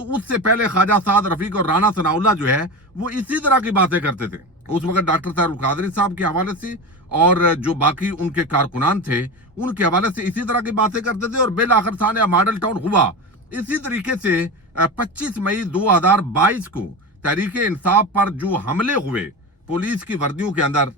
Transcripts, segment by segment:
تو اس سے پہلے خواجہ سعد رفیق اور رانا ثناء اللہ جو ہے وہ اسی طرح کی باتیں کرتے تھے. اس وقت ڈاکٹر طاہر القادری صاحب کے حوالے سے اور جو باقی ان کے کارکنان تھے ان کے حوالے سے اسی طرح کی باتیں کرتے تھے, اور بالآخر سانحہ ماڈل ٹاؤن ہوا. اسی طریقے سے 25 مئی 2022 کو تحریک انصاف پر جو حملے ہوئے پولیس کی وردیوں کے اندر,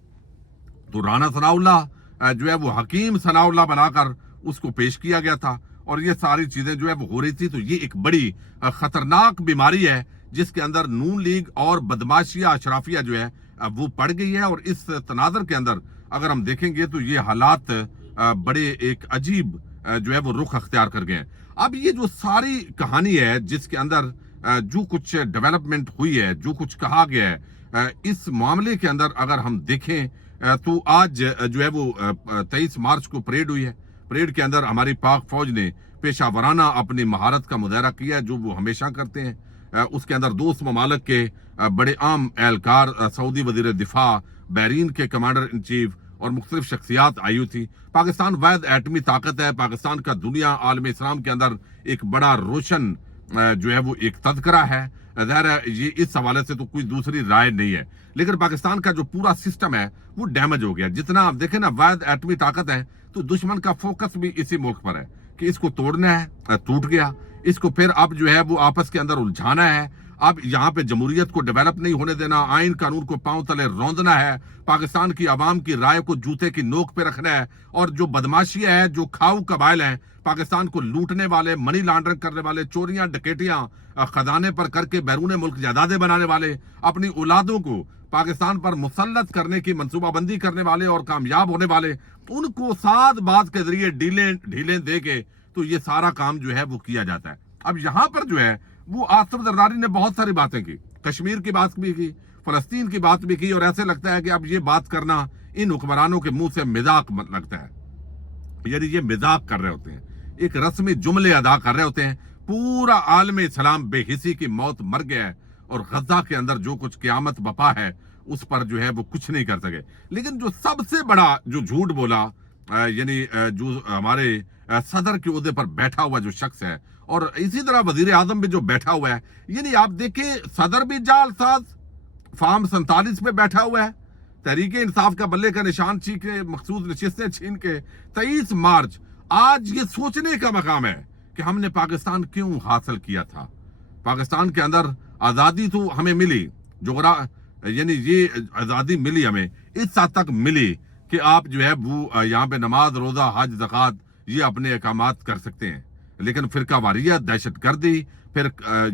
تو رانا ثناء اللہ جو ہے وہ حکیم ثناء اللہ بنا کر اس کو پیش کیا گیا تھا, اور یہ ساری چیزیں جو ہے وہ ہو رہی تھی. تو یہ ایک بڑی خطرناک بیماری ہے جس کے اندر نون لیگ اور بدماشیہ اشرافیہ جو ہے وہ پڑ گئی ہے, اور اس تناظر کے اندر اگر ہم دیکھیں گے تو یہ حالات بڑے ایک عجیب جو ہے وہ رخ اختیار کر گئے ہیں. اب یہ جو ساری کہانی ہے جس کے اندر جو کچھ ڈیولپمنٹ ہوئی ہے, جو کچھ کہا گیا ہے اس معاملے کے اندر اگر ہم دیکھیں تو آج جو ہے وہ 23 مارچ کو پریڈ ہوئی ہے. پریڈ کے اندر ہماری پاک فوج نے پیشہ ورانہ اپنی مہارت کا مظاہرہ کیا ہے جو وہ ہمیشہ کرتے ہیں. اس کے اندر دوست ممالک کے بڑے عام اہلکار, سعودی وزیر دفاع, بحرین کے کمانڈر ان چیف اور مختلف شخصیات آئی ہوئی تھی. پاکستان واحد ایٹمی طاقت ہے. پاکستان کا دنیا عالم اسلام کے اندر ایک بڑا روشن جو ہے وہ ایک تذکرہ ہے. ظاہر ہے یہ اس حوالے سے تو کوئی دوسری رائے نہیں ہے, لیکن پاکستان کا جو پورا سسٹم ہے وہ ڈیمیج ہو گیا. جتنا آپ دیکھیں نا واحد ایٹمی طاقت ہے تو دشمن کا فوکس بھی اسی ملک پر ہے کہ اس کو توڑنا ہے, ٹوٹ گیا. اس کو پھر اب جو ہے وہ آپس کے اندر الجھانا ہے. اب یہاں پہ جمہوریت کو ڈیولپ نہیں ہونے دینا, آئین قانون کو پاؤں تلے روندنا ہے, پاکستان کی عوام کی رائے کو جوتے کی نوک پہ رکھنا ہے. اور جو بدماشی ہے, جو کھاؤ قبائل ہیں, پاکستان کو لوٹنے والے, منی لانڈرنگ کرنے والے, چوریاں ڈکیٹیاں خزانے پر کر کے بیرون ملک جائیدادیں بنانے والے, اپنی اولادوں کو پاکستان پر مسلط کرنے کی منصوبہ بندی کرنے والے اور کامیاب ہونے والے, ان کو سات بات کے ذریعے ڈھیلیں دے کے تو یہ سارا کام جو ہے وہ کیا جاتا ہے. اب یہاں پر جو ہے وہ آصف زرداری نے بہت ساری باتیں کی, کشمیر کی بات بھی کی, فلسطین کی بات بھی کی, اور ایسے لگتا ہے کہ اب یہ بات کرنا ان حکمرانوں کے منہ سے مذاق لگتا ہے. یعنی یہ مذاق کر رہے ہوتے ہیں, ایک رسمی جملے ادا کر رہے ہوتے ہیں. پورا عالم اسلام بے حسی کی موت مر گیا ہے, اور غزہ کے اندر جو کچھ قیامت بپا ہے اس پر جو ہے وہ کچھ نہیں کر سکے. لیکن جو سب سے بڑا جو جھوٹ بولا, یعنی جو ہمارے صدر کے عہدے پر بیٹھا ہوا جو شخص ہے, اور اسی طرح وزیر اعظم بھی جو بیٹھا ہوا ہے, یعنی آپ دیکھیں صدر بھی جعل ساز فارم 47 پہ بیٹھا ہوا ہے, تحریک انصاف کا بلے کا نشان چھین کے, مخصوص نشستیں چھین کے. 23 مارچ آج یہ سوچنے کا مقام ہے کہ ہم نے پاکستان کیوں حاصل کیا تھا. پاکستان کے اندر آزادی تو ہمیں ملی, یعنی یہ آزادی ملی ہمیں, اس حد تک ملی کہ آپ جو ہے وہ یہاں پہ نماز, روزہ, حج, زکوٰۃ یہ اپنے احکامات کر سکتے ہیں. لیکن فرقہ واریت, دہشت گردی, پھر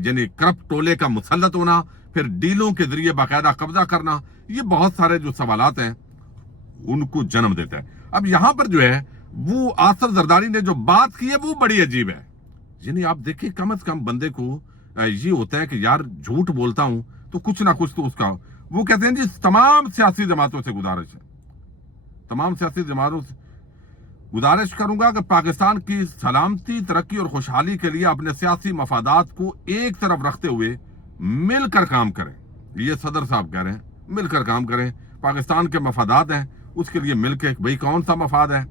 یعنی کرپٹ ٹولے کا مسلط ہونا, پھر ڈیلوں کے ذریعے باقاعدہ قبضہ کرنا, یہ بہت سارے جو سوالات ہیں ان کو جنم دیتا ہے. اب یہاں پر جو ہے وہ آصف زرداری نے جو بات کی ہے وہ بڑی عجیب ہے. یعنی آپ دیکھیں کم از کم بندے کو یہ ہوتا ہے کہ یار جھوٹ بولتا ہوں تو کچھ نہ کچھ تو اس کا, وہ کہتے ہیں جی تمام سیاسی جماعتوں سے گزارش ہے, تمام سیاسی جماعتوں سے گزارش کروں گا کہ پاکستان کی سلامتی, ترقی اور خوشحالی کے لیے اپنے سیاسی مفادات کو ایک طرف رکھتے ہوئے مل کر کام کریں. یہ صدر صاحب کہہ رہے ہیں مل کر کام کریں. پاکستان کے مفادات ہیں, اس کے لیے مل کے, بھئی کون سا مفاد ہے.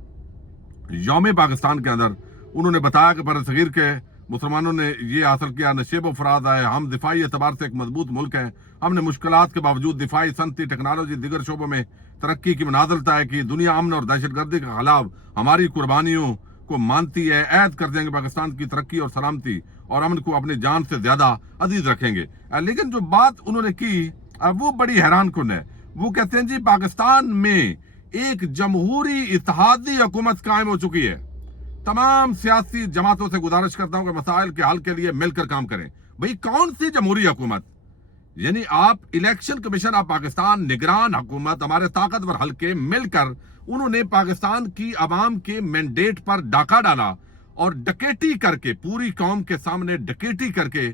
یوم پاکستان کے اندر انہوں نے بتایا کہ برصغیر کے مسلمانوں نے یہ حاصل کیا, نشیب و فراز آئے, ہم دفاعی اعتبار سے ایک مضبوط ملک ہیں, ہم نے مشکلات کے باوجود دفاعی, صنعتی, ٹیکنالوجی, دیگر شعبوں میں ترقی کی منازل طے کی. دنیا امن اور دہشت گردی کے خلاف ہماری قربانیوں کو مانتی ہے. عہد کر دیں گے پاکستان کی ترقی اور سلامتی اور امن کو اپنی جان سے زیادہ عزیز رکھیں گے. لیکن جو بات انہوں نے کی وہ بڑی حیران کن ہے. وہ کہتے ہیں جی پاکستان میں ایک جمہوری اتحادی حکومت قائم ہو چکی ہے, تمام سیاسی جماعتوں سے گزارش کرتا ہوں کہ مسائل کے حل کے لیے مل کر کام کریں. بھئی کون سی جمہوری حکومت؟ یعنی آپ الیکشن کمیشن آف پاکستان, نگران حکومت, ہمارے طاقتور حلقے مل کر انہوں نے پاکستان کی عوام کے مینڈیٹ پر ڈاکہ ڈالا اور ڈکیٹی کر کے, پوری قوم کے سامنے ڈکیٹی کر کے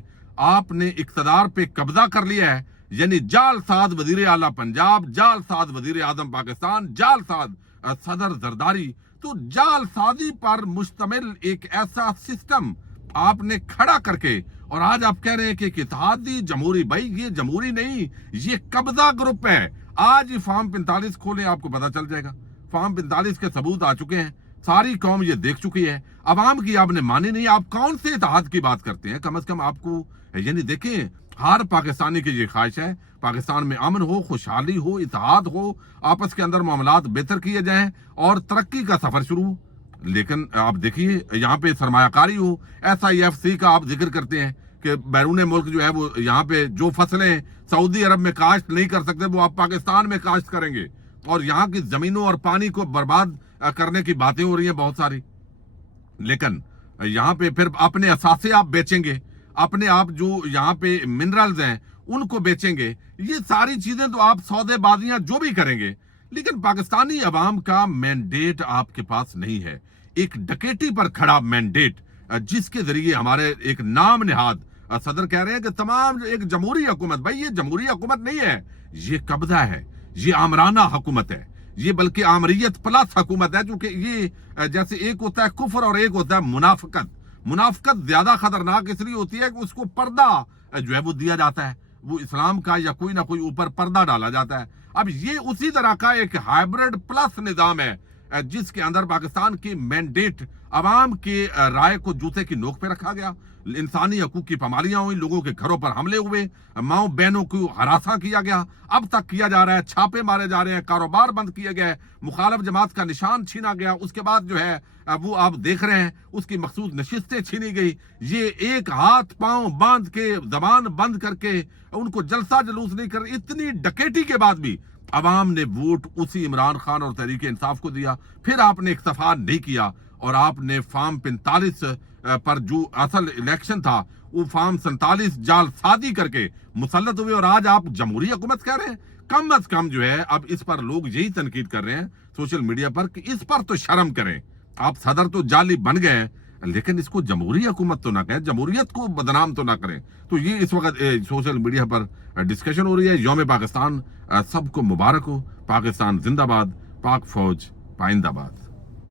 آپ نے اقتدار پہ قبضہ کر لیا ہے. یعنی جعل ساز وزیر اعلیٰ پنجاب, جعل ساز وزیر اعظم پاکستان, جعل ساز صدر زرداری. تو جعل سازی پر مشتمل ایک ایسا سسٹم آپ نے کھڑا کر کے, اور آج آپ کہہ رہے ہیں کہ ایک اتحادی جمہوری. بھائی یہ جمہوری نہیں, یہ قبضہ گروپ ہے. آج یہ فارم 45 کھولیں, آپ کو پتا چل جائے گا. فارم 45 کے ثبوت آ چکے ہیں, ساری قوم یہ دیکھ چکی ہے. عوام کی آپ نے مانی نہیں. آپ کون سے اتحاد کی بات کرتے ہیں؟ کم از کم آپ کو یعنی دیکھیں ہر پاکستانی کی یہ خواہش ہے پاکستان میں امن ہو، خوشحالی ہو، اتحاد ہو، آپس کے اندر معاملات بہتر کیے جائیں اور ترقی کا سفر شروع ہو۔ لیکن آپ دیکھیے یہاں پہ سرمایہ کاری ہو، SIFC کا آپ ذکر کرتے ہیں کہ بیرون ملک جو ہے وہ یہاں پہ جو فصلیں سعودی عرب میں کاشت نہیں کر سکتے وہ آپ پاکستان میں کاشت کریں گے، اور یہاں کی زمینوں اور پانی کو برباد کرنے کی باتیں ہو رہی ہیں بہت ساری۔ لیکن یہاں پہ پھر اپنے اثاثے آپ بیچیں گے، اپنے آپ جو یہاں پہ منرلز ہیں ان کو بیچیں گے، یہ ساری چیزیں تو آپ سودے بازیاں جو بھی کریں گے، لیکن پاکستانی عوام کا مینڈیٹ آپ کے پاس نہیں ہے، ایک ڈکیٹی پر کھڑا مینڈیٹ جس کے ذریعے ہمارے ایک نام نہاد صدر کہہ رہے ہیں کہ تمام ایک جمہوری حکومت، بھائی یہ جمہوری حکومت نہیں ہے، یہ قبضہ ہے، یہ آمرانہ حکومت ہے، یہ بلکہ آمریت پلس حکومت ہے، چونکہ یہ جیسے ایک ہوتا ہے کفر اور ایک ہوتا ہے منافقت۔ منافقت زیادہ خطرناک اس لیے ہوتی ہے کہ اس کو پردہ جو ہے وہ دیا جاتا ہے، وہ اسلام کا یا کوئی نہ کوئی اوپر پردہ ڈالا جاتا ہے۔ اب یہ اسی طرح کا ایک ہائبرڈ پلس نظام ہے جس کے اندر پاکستان کی مینڈیٹ عوام کی رائے کو جوتے کی نوک پہ رکھا گیا، انسانی حقوق کی پامالیاں ہوئی، لوگوں کے گھروں پر حملے ہوئے، ماؤں بہنوں کو ہراساں کیا گیا، اب تک کیا جا رہا ہے، چھاپے مارے جا رہے ہیں، کاروبار بند کیے گئے، مخالف جماعت کا نشان چھینا گیا، اس کے بعد جو ہے وہ آپ دیکھ رہے ہیں اس کی مخصوص نشستیں چھینی گئی، یہ ایک ہاتھ پاؤں باندھ کے زبان بند کر کے ان کو جلسہ جلوس نہیں کر، اتنی ڈکیٹی کے بعد بھی عوام نے ووٹ اسی عمران خان اور تحریک انصاف کو دیا، پھر آپ نے اکتفا نہیں کیا اور آپ نے فارم 45 پر جو اصل الیکشن تھا وہ فارم 47 جال سازی کر کے مسلط ہوئے، اور آج آپ جمہوری حکومت کہہ رہے ہیں۔ کم از کم جو ہے اب اس پر لوگ یہی تنقید کر رہے ہیں سوشل میڈیا پر کہ اس پر تو شرم کریں، آپ صدر تو جعلی بن گئے ہیں لیکن اس کو جمہوری حکومت تو نہ کہیں، جمہوریت کو بدنام تو نہ کریں۔ تو یہ اس وقت سوشل میڈیا پر ڈسکشن ہو رہی ہے۔ یوم پاکستان سب کو مبارک ہو، پاکستان زندہ باد، پاک فوج پائندہ باد۔